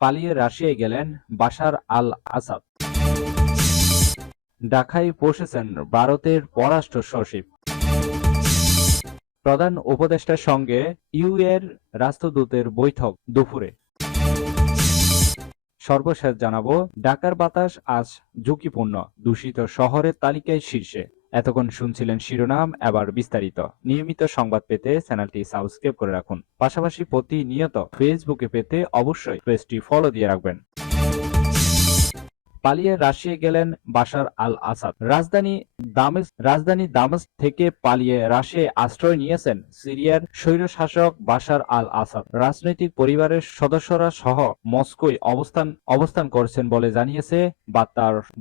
পালিয়ে রাশিয়ায় গেলেন বাশার আল আসাদ। ঢাকায় পৌঁছেছেন ভারতের পররাষ্ট্র সচিব। প্রধান উপদেষ্টার সঙ্গে ইউ এর রাষ্ট্রদূতের বৈঠক দুপুরে। সর্বশেষ জানাবো, ঢাকার বাতাস আজ ঝুঁকিপূর্ণ, দূষিত শহরের তালিকায় শীর্ষে। এতক্ষণ শুনছিলেন শিরোনাম, এবার বিস্তারিত। নিয়মিত সংবাদ পেতে চ্যানেলটি সাবস্ক্রাইব করে রাখুন, পাশাপাশি প্রতিনিয়ত ফেসবুকে পেতে অবশ্যই পেজটি ফলো দিয়ে রাখবেন। পালিয়ে রাশিয়ায় গেলেন বাশার আল আসাদ। রাজধানী দামেস্ক থেকে পালিয়ে রাশিয়ায় আশ্রয় নিয়েছেন সিরিয়ার স্বৈরশাসক বাশার আল আসাদ। রাজনৈতিক পরিবারের সদস্যরা সহ মস্কোয় অবস্থান করছেন বলে জানিয়েছে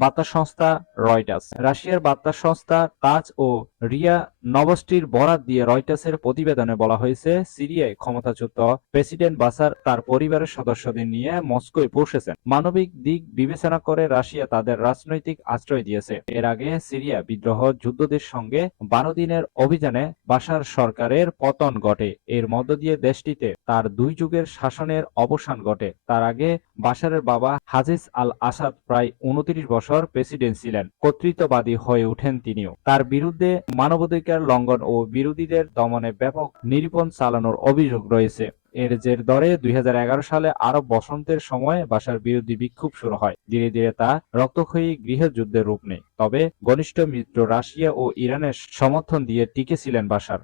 বার্তা সংস্থা রয়টার্স। রাশিয়ার বার্তা সংস্থা তাজ ও রিয়া নভস্টির বরাত দিয়ে রয়টার্সের প্রতিবেদনে বলা হয়েছে, সিরিয়ায় ক্ষমতাচ্যুত প্রেসিডেন্ট বাশার তার পরিবারের সদস্যদের নিয়ে মস্কোয় পৌঁছেছেন। মানবিক দিক বিবেচনা করে রাশিয়া তাদের রাজনৈতিক আশ্রয় দিয়েছে। এর আগে সিরিয়া বিদ্রোহ যুদ্ধদের সঙ্গে 12 দিনের অভিযানে বাশার সরকারের পতন ঘটে। এর মধ্য দিয়ে দেশটিতে তার 2 যুগের শাসনের অবসান ঘটে। তার আগে বাশারের বাবা হাফিজ আল আসাদ প্রায় 29 বছর প্রেসিডেন্ট ছিলেন। কর্তৃত্ববাদী হয়ে ওঠেন তিনিও। তার বিরুদ্ধে মানবাধিকার লঙ্ঘন ও বিরোধীদের দমনে ব্যাপক নির্যাতন চালানোর অভিযোগ রয়েছে। এর জের ধরে 2011 সালে আরব বসন্তের সময় বাশার বিরোধী বিক্ষোভ শুরু হয়। ধীরে ধীরে তা রক্তক্ষয়ী গৃহযুদ্ধের রূপ নেয়। তবে ঘনিষ্ঠ মিত্র রাশিয়া ও ইরানের সমর্থন দিয়ে টিকে ছিলেন বাশার।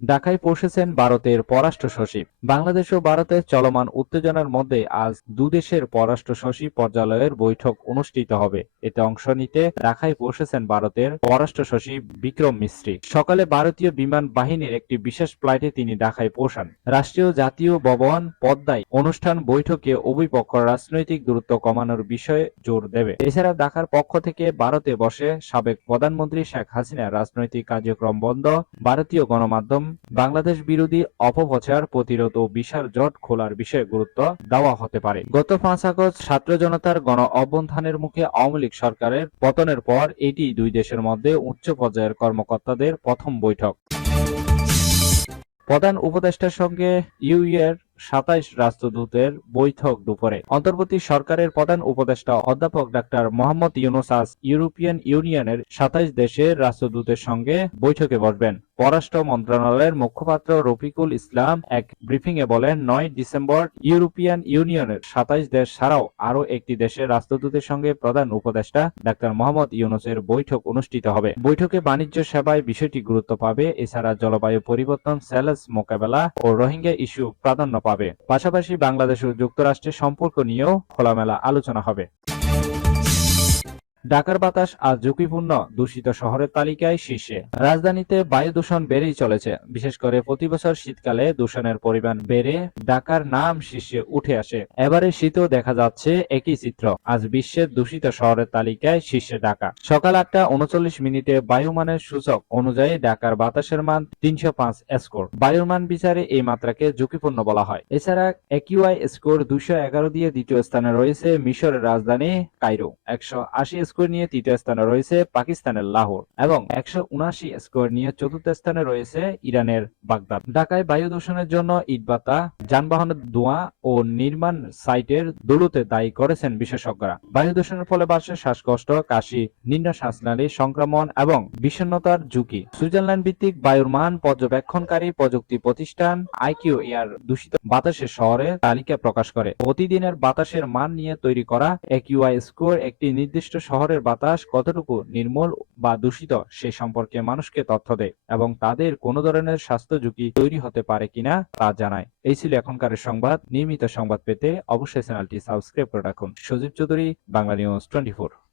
ঢাকায় পৌঁছেছেন ভারতের পররাষ্ট্র সচিব। বাংলাদেশ ও ভারতের চলমান উত্তেজনার মধ্যে আজ দুদেশের পররাষ্ট্র সচিব পর্যায়ের বৈঠক অনুষ্ঠিত হবে। এতে অংশ নিতে ঢাকায় পৌঁছেছেন ভারতের পররাষ্ট্র সচিব বিক্রম মিস্ত্রি। সকালে ভারতীয় বিমান বাহিনীর একটি বিশেষ ফ্লাইটে তিনি ঢাকায় পৌঁছান। রাষ্ট্রীয় জাতীয় ভবন পদ্মায় অনুষ্ঠান বৈঠকে উভয় পক্ষ রাজনৈতিক দূরত্ব কমানোর বিষয়ে জোর দেবে। এছাড়া ঢাকার পক্ষ থেকে ভারতে বসে সাবেক প্রধানমন্ত্রী শেখ হাসিনার রাজনৈতিক কার্যক্রম বন্ধ, ভারতীয় গণমাধ্যম বাংলাদেশ বিরোধী অপপ্রচার প্রতিরোধ ও বিশাল জোট খোলার বিষয়ে গুরুত্ব দেওয়া হতে পারে। গত 5 আগস্ট ছাত্র জনতার গণ অভ্যুত্থানের মুখে আওয়ামী লীগ সরকারের পতনের পর এটি দুই দেশের মধ্যে উচ্চ পর্যায়ের কর্মকর্তাদের প্রথম বৈঠক। প্রধান উপদেষ্টার সঙ্গে ইউ এর 27 রাষ্ট্রদূতের বৈঠক দুপুরে। অন্তর্বর্তী সরকারের প্রধান উপদেষ্টা অধ্যাপক ডাক্তার মোহাম্মদ ইউনূস আজ ইউরোপিয়ান ইউনিয়নের 27 দেশের রাষ্ট্রদূতের সঙ্গে বৈঠকে বসবেন। পররাষ্ট্র মন্ত্রণালয়ের মুখপাত্র রফিকুল ইসলাম এক ব্রিফিংয়ে বলেন, 9 ডিসেম্বর ইউরোপিয়ান ইউনিয়নের 27 দেশ ছাড়াও আরও একটি দেশের রাষ্ট্রদূতের সঙ্গে প্রধান উপদেষ্টা ডাক্তার মোহাম্মদ ইউনূসের বৈঠক অনুষ্ঠিত হবে। বৈঠকে বাণিজ্য সেবায় বিষয়টি গুরুত্ব পাবে। এছাড়া জলবায়ু পরিবর্তন, সেলেস মোকাবেলা ও রোহিঙ্গা ইস্যু প্রাধান্য পাবে। পাশাপাশি বাংলাদেশ ও যুক্তরাষ্ট্রের সম্পর্ক নিয়েও খোলামেলা আলোচনা হবে। ঢাকার বাতাস আজ ঝুঁকিপূর্ণ, দূষিত শহরের তালিকায় শীর্ষে। রাজধানীতে বায়ু দূষণ বেড়েই চলেছে। বিশেষ করে প্রতিবছর শীতকালে দূষণের পরিমাণ বেড়ে ঢাকার নাম শীর্ষে উঠে আসে। এবারে শীতেও দেখা যাচ্ছে একই চিত্র। আজ বিশ্বের দূষিত শহরের তালিকায় শীর্ষে ঢাকা। সকাল 8:39 বায়ুমানের সূচক অনুযায়ী ঢাকার বাতাসের মান 305 স্কোর। বায়ুর মান বিচারে এই মাত্রাকে ঝুঁকিপূর্ণ বলা হয়। এছাড়া একিউআই স্কোর 211 দিয়ে দ্বিতীয় স্থানে রয়েছে মিশরের রাজধানী কায়রো। 180 স্কোর নিয়ে তৃতীয় স্থানে রয়েছে পাকিস্তানের লাহোর এবং 179 স্কোর নিয়ে চতুর্থ স্থানে রয়েছে ইরানের বাগদাদ। ঢাকায় বায়ু দূষণের জন্য ইটভাটা, যানবাহনের ধোঁয়া ও নির্মাণ সাইটের ধুলোতে দায়ী করেছেন বিশেষজ্ঞরা। বায়ু দূষণের ফলে বাড়ছে শ্বাসকষ্ট, কাশি, নিম্ন শ্বাসনালী সংক্রমণ এবং বিষণ্ণতার ঝুঁকি। সুইজারল্যান্ড ভিত্তিক বায়ুর মান পর্যবেক্ষণকারী প্রযুক্তি প্রতিষ্ঠান আইকিউ এয়ার দূষিত বাতাসের শহরে তালিকা প্রকাশ করে। প্রতিদিনের বাতাসের মান নিয়ে তৈরি করা একিউআই স্কোর একটি নির্দিষ্ট শহরের বাতাস কতটুকু নির্মল বা দূষিত সে সম্পর্কে মানুষকে তথ্য দেয় এবং তাদের কোনো ধরনের স্বাস্থ্য ঝুঁকি তৈরি হতে পারে কিনা তা জানায়। এই ছিল এখনকার সংবাদ। নিয়মিত সংবাদ পেতে অবশ্যই চ্যানেলটি সাবস্ক্রাইব করে রাখুন। সজীব চৌধুরী, বাংলা নিউজ 24।